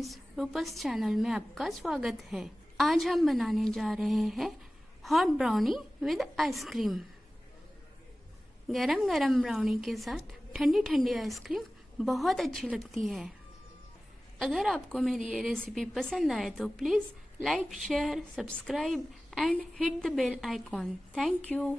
Brownies रूपस channel में आपका स्वागत है। आज हम बनाने जा रहे हैं हॉट ब्राउनी विद आइसक्रीम। गरम गरम ब्राउनी के साथ ठंडी ठंडी आइसक्रीम बहुत अच्छी लगती है। अगर आपको मेरी ये रेसिपी पसंद आए तो please like, share, subscribe and hit the bell icon. Thank you.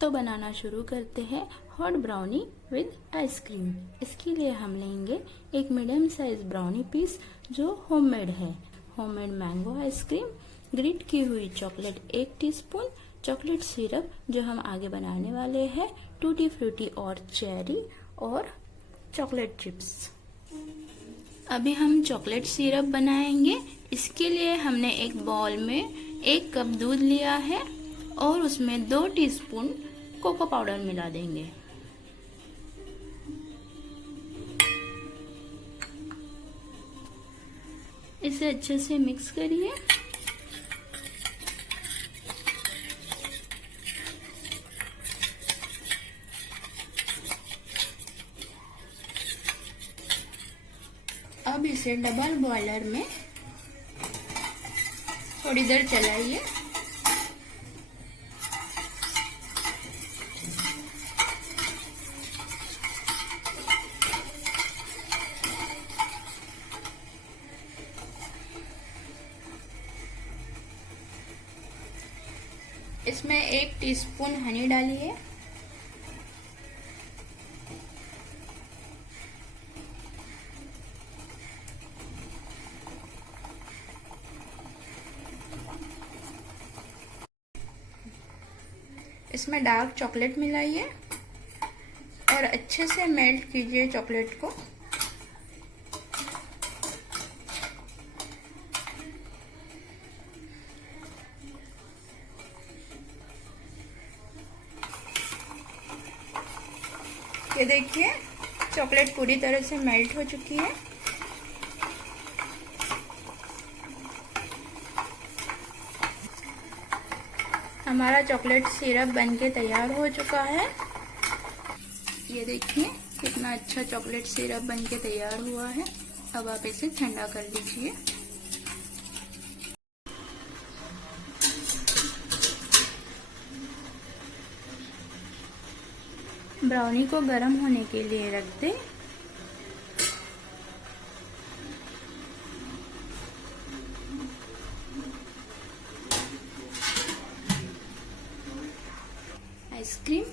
तो बनाना शुरू करते हैं हॉट ब्राउनी विद आइसक्रीम। इसके लिए हम लेंगे एक मीडियम साइज ब्राउनी पीस जो होममेड है। होममेड मैंगो आइसक्रीम, ग्रेट की हुई चॉकलेट 1 टीस्पून, चॉकलेट सिरप जो हम आगे बनाने वाले हैं, टूटी फ्रूटी और चेरी, और चॉकलेट चिप्स। अभी हम चॉकलेट सिरप बनाएंगे। इसके लिए हमने एक बाउल में 1 कप दूध लिया है और उसमें 2 टीस्पून कोको पाउडर मिला देंगे। इसे अच्छे से मिक्स करिए। अब इसे डबल बॉयलर में थोड़ी देर चलाइए। इसमें 1 टीस्पून हनी डालिए। इसमें डार्क चॉकलेट मिलाइए और अच्छे से मेल्ट कीजिए चॉकलेट को। ये देखिए चॉकलेट पूरी तरह से मेल्ट हो चुकी है। हमारा चॉकलेट सिरप बनके तैयार हो चुका है। ये देखिए कितना अच्छा चॉकलेट सिरप बनके तैयार हुआ है। अब आप इसे ठंडा कर लीजिए। ब्राउनी को गर्म होने के लिए रख दें। Ice cream,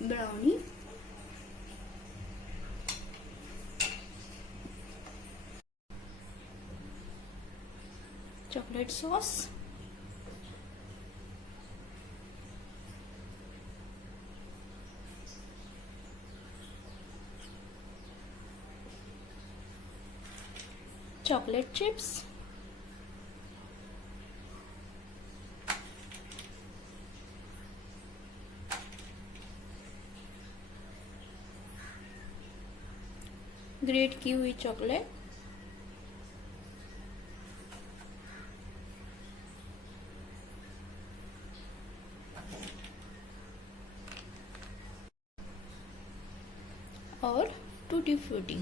brownie, chocolate sauce, chocolate chips, great की हुई चॉकलेट, और टूटी फ्रूटी।